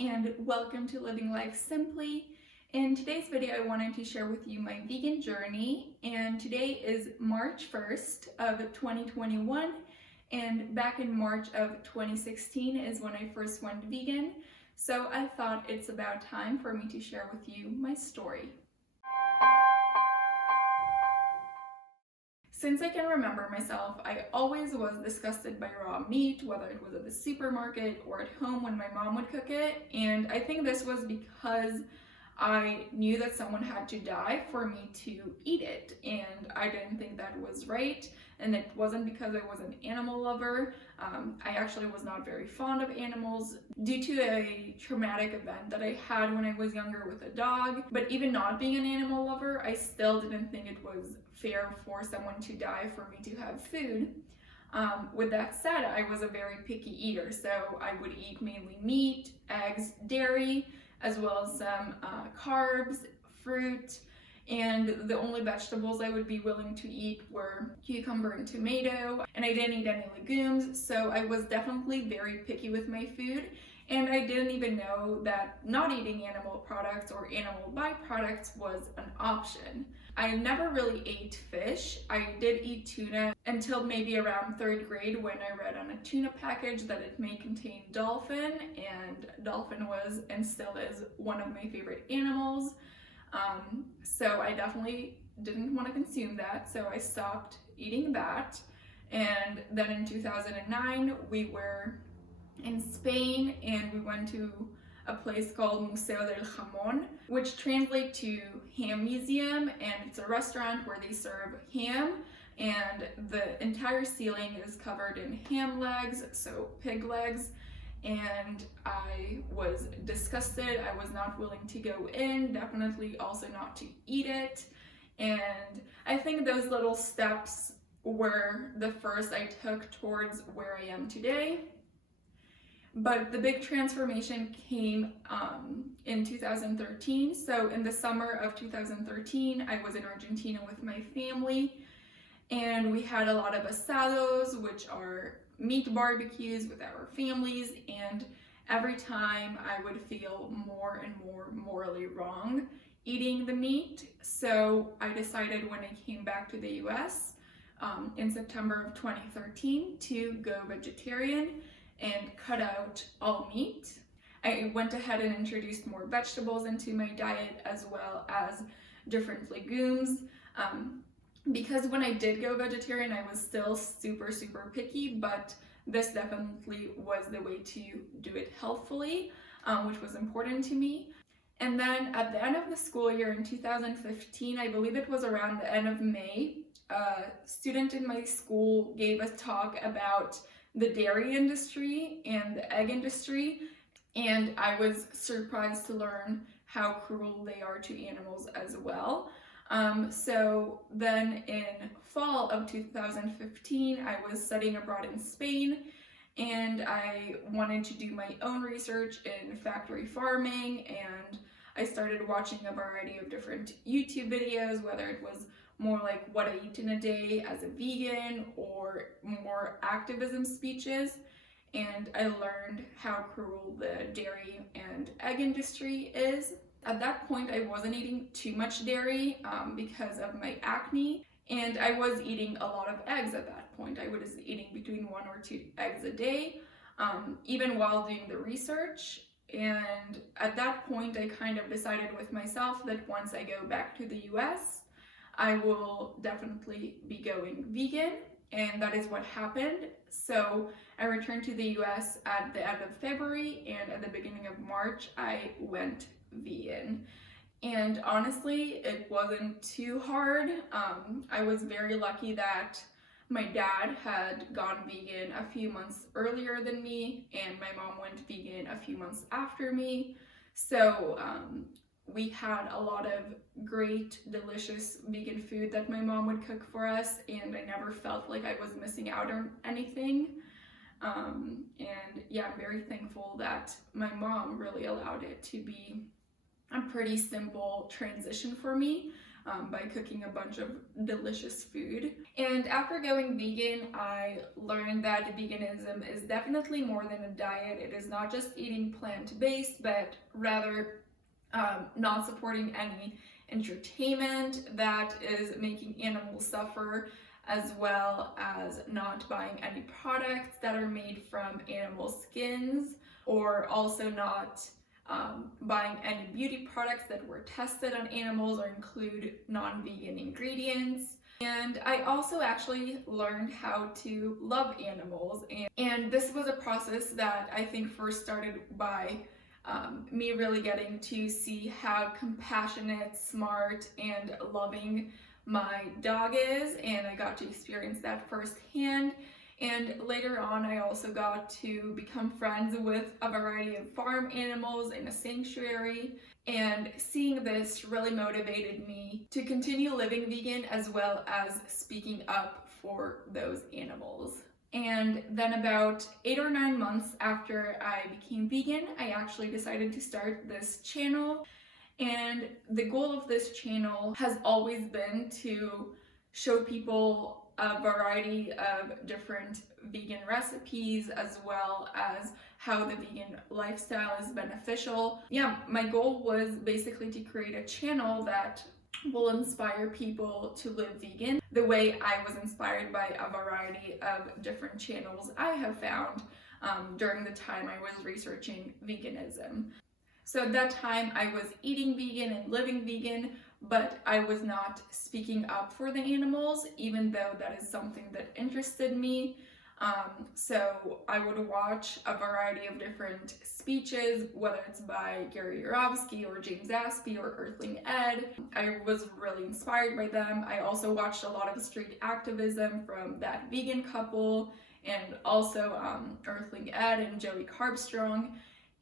and welcome to Living Life Simply. In today's video, I wanted to share with you my vegan journey, and today is March 1st of 2021, and back in March of 2016 is when I first went vegan, so I thought it's about time for me to share with you my story. Since I can remember myself, I always was disgusted by raw meat, whether it was at the supermarket or at home when my mom would cook it. And I think this was because I knew that someone had to die for me to eat it. And I didn't think that was right. And it wasn't because I was an animal lover. I actually was not very fond of animals due to a traumatic event that I had when I was younger with a dog. But even not being an animal lover, I still didn't think it was fair for someone to die for me to have food. With that said, I was a very picky eater, so I would eat mainly meat, eggs, dairy, as well as some carbs, fruit, and the only vegetables I would be willing to eat were cucumber and tomato, and I didn't eat any legumes, so I was definitely very picky with my food, and I didn't even know that not eating animal products or animal byproducts was an option. I never really ate fish. I did eat tuna until maybe around 3rd grade when I read on a tuna package that it may contain dolphin, and dolphin was and still is one of my favorite animals. So I definitely didn't want to consume that, so I stopped eating that. And then in 2009 we were in Spain and we went to a place called Museo del Jamón, which translates to Ham Museum, and it's a restaurant where they serve ham, and the entire ceiling is covered in ham legs, so pig legs. And I was disgusted. I was not willing to go in, definitely also not to eat it. And I think those little steps were the first I took towards where I am today. But the big transformation came in 2013. So in the summer of 2013, I was in Argentina with my family, and we had a lot of asados, which are meat barbecues with our families, and every time I would feel more and more morally wrong eating the meat. So I decided when I came back to the US in September of 2013 to go vegetarian and cut out all meat. I went ahead and introduced more vegetables into my diet, as well as different legumes. Because when I did go vegetarian, I was still super picky, but this definitely was the way to do it healthfully, which was important to me. And then at the end of the school year in 2015, I believe it was around the end of May, a student in my school gave a talk about the dairy industry and the egg industry, and I was surprised to learn how cruel they are to animals as well. So then in fall of 2015, I was studying abroad in Spain, and I wanted to do my own research in factory farming, and I started watching a variety of different YouTube videos, whether it was more like what I eat in a day as a vegan or more activism speeches. And I learned how cruel the dairy and egg industry is. At that point, I wasn't eating too much dairy because of my acne, and I was eating a lot of eggs at that point. I was eating between 1 or 2 eggs a day, even while doing the research. And at that point, I kind of decided with myself that once I go back to the US, I will definitely be going vegan, and that is what happened. So I returned to the US at the end of February, and at the beginning of March, I went vegan. And honestly, it wasn't too hard. I was very lucky that my dad had gone vegan a few months earlier than me, and my mom went vegan a few months after me. So we had a lot of great, delicious vegan food that my mom would cook for us, and I never felt like I was missing out on anything. And yeah, I'm very thankful that my mom really allowed it to be a pretty simple transition for me. by cooking a bunch of delicious food. And after going vegan, I learned that veganism is definitely more than a diet. It is not just eating plant-based, but rather not supporting any entertainment that is making animals suffer, as well as not buying any products that are made from animal skins, or also not buying any beauty products that were tested on animals or include non-vegan ingredients. And I also actually learned how to love animals, and this was a process that I think first started by me really getting to see how compassionate, smart, and loving my dog is, and I got to experience that firsthand. And later on, I also got to become friends with a variety of farm animals in a sanctuary, and seeing this really motivated me to continue living vegan as well as speaking up for those animals. And then about 8 or 9 months after I became vegan, I actually decided to start this channel. And the goal of this channel has always been to show people a variety of different vegan recipes, as well as how the vegan lifestyle is beneficial. Yeah, my goal was basically to create a channel that will inspire people to live vegan the way I was inspired by a variety of different channels I have found during the time I was researching veganism. So at that time, I was eating vegan and living vegan, but I was not speaking up for the animals, even though that is something that interested me. So I would watch a variety of different speeches, whether it's by Gary Yourofsky or James Aspie or Earthling Ed. I was really inspired by them. I also watched a lot of street activism from that vegan couple, and also Earthling Ed and Joey Carbstrong.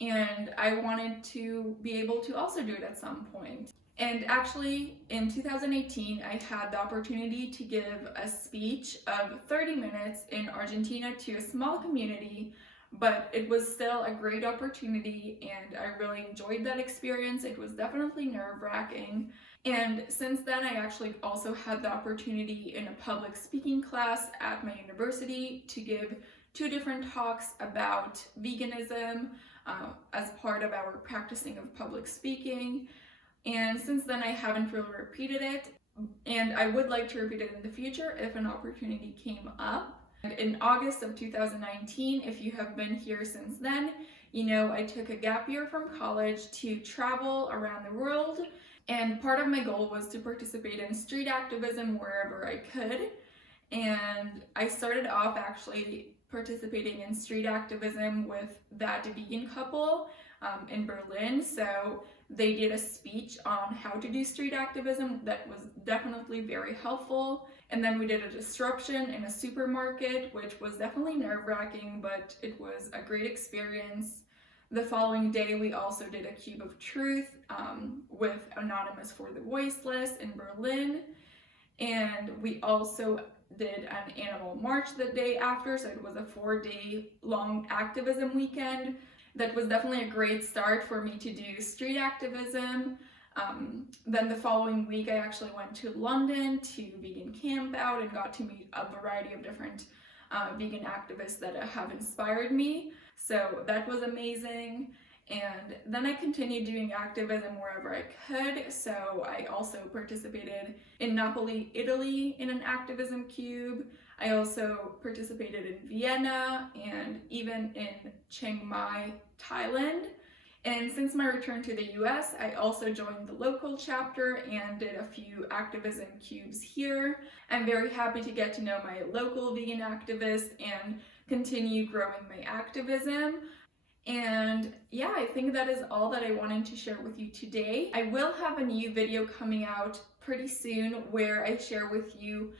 And I wanted to be able to also do it at some point. And actually, in 2018, I had the opportunity to give a speech of 30 minutes in Argentina to a small community, but it was still a great opportunity, and I really enjoyed that experience. It was definitely nerve-wracking. And since then, I actually also had the opportunity in a public speaking class at my university to give 2 different talks about veganism as part of our practicing of public speaking. And since then, I haven't really repeated it, and I would like to repeat it in the future if an opportunity came up. And in August of 2019, if you have been here since then, you know I took a gap year from college to travel around the world, and part of my goal was to participate in street activism wherever I could. And I started off actually participating in street activism with that vegan couple in Berlin. So they did a speech on how to do street activism that was definitely very helpful. And then we did a disruption in a supermarket, which was definitely nerve-wracking, but it was a great experience. The following day, we also did a Cube of Truth with Anonymous for the Voiceless in Berlin. And we also did an animal march the day after, so it was a 4-day long activism weekend. That was definitely a great start for me to do street activism. Then the following week, I actually went to London to vegan camp out and got to meet a variety of different vegan activists that have inspired me. So that was amazing. And then I continued doing activism wherever I could. So I also participated in Napoli, Italy in an activism cube. I also participated in Vienna and even in Chiang Mai, Thailand. And since my return to the US, I also joined the local chapter and did a few activism cubes here. I'm very happy to get to know my local vegan activists and continue growing my activism. And yeah, I think that is all that I wanted to share with you today. I will have a new video coming out pretty soon where I share with you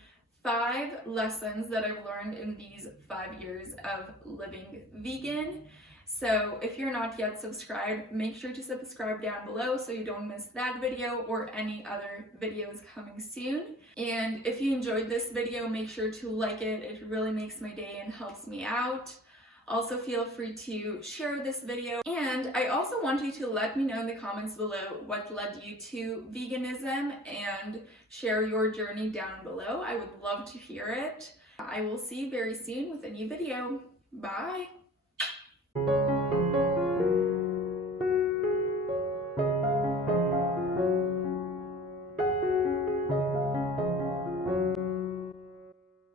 5 lessons that I've learned in these 5 years of living vegan. So if you're not yet subscribed, make sure to subscribe down below so you don't miss that video or any other videos coming soon. And if you enjoyed this video, make sure to like it. It really makes my day and helps me out. Also feel free to share this video, and I also want you to let me know in the comments below what led you to veganism and share your journey down below. I would love to hear it. I will see you very soon with a new video. Bye!